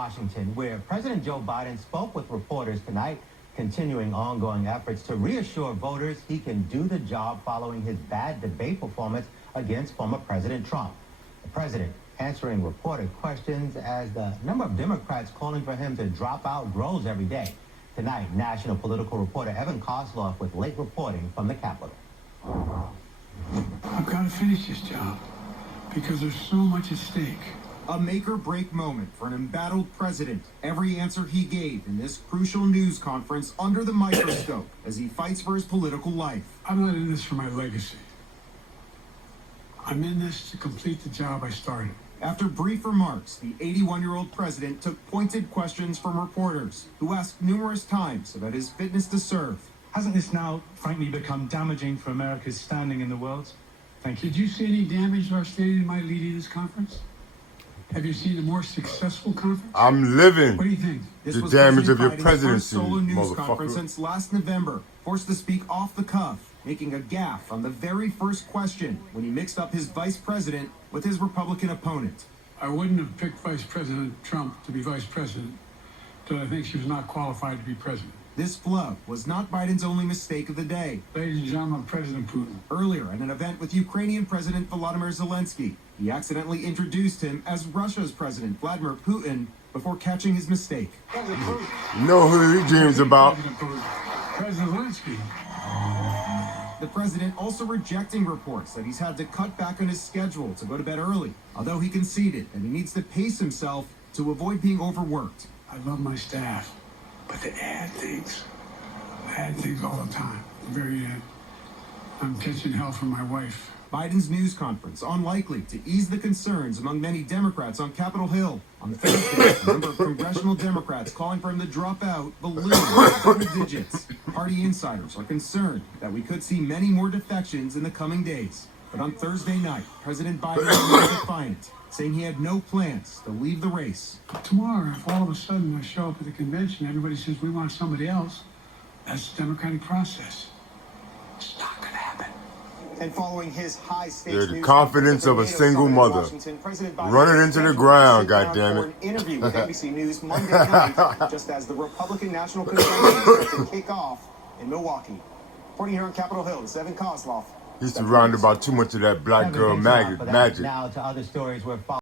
Washington, where President Joe Biden spoke with reporters tonight, continuing ongoing efforts to reassure voters he can do the job following his bad debate performance against former President Trump. The president answering reporter questions as the number of Democrats calling for him to drop out grows every day. Tonight, national political reporter Evan Kosloff with late reporting from the Capitol. I've got to finish this job because there's so much at stake. A make-or-break moment for an embattled president. Every answer he gave in this crucial news conference under the microscope as he fights for his political life. I'm not in this for my legacy. I'm in this to complete the job I started. After brief remarks, the 81-year-old president took pointed questions from reporters who asked numerous times about his fitness to serve. Hasn't this now, frankly, become damaging for America's standing in the world? Thank you. Did you see any damage to our standing in my leading this conference? Have you seen a more successful conference? I'm living What do you think? This the was damage of your President Biden's first presidency, solo news conference motherfucker. since last November, forced to speak off the cuff, making a gaffe on the very first question when he mixed up his vice president with his Republican opponent. I wouldn't have picked Vice President Trump to be vice president, but I think she was not qualified to be president. This flub was not Biden's only mistake of the day. Ladies and gentlemen, President Putin. Earlier, at an event with Ukrainian President Volodymyr Zelensky, he accidentally introduced him as Russia's President Vladimir Putin before catching his mistake. You know who he dreams about. President Putin. President Zelensky. The president also rejecting reports that he's had to cut back on his schedule to go to bed early, although he conceded that he needs to pace himself to avoid being overworked. I love my staff, but they add things. Add things all the time. The very end. I'm catching hell from my wife. Biden's news conference unlikely to ease the concerns among many Democrats on Capitol Hill. On Thursday, a number of congressional Democrats calling for him to drop out ballooned to double digits. Party insiders are concerned that we could see many more defections in the coming days. But on Thursday night, President Biden was defiant, saying he had no plans to leave the race. Tomorrow, if all of a sudden I show up at the convention, everybody says we want somebody else, that's the democratic process. It's not going to happen. And following his high stakes They're the news confidence of a conference single in mother. Washington, President Biden Running into the ground, scheduled to sit down goddammit. for an interview with NBC News Monday night, just as the Republican National Convention is set to kick off in Milwaukee. Reporting here on Capitol Hill, it's Evan Kosloff. He's surrounded by too much of that black girl Thanks a lot for that. magic. Now to other stories we're following.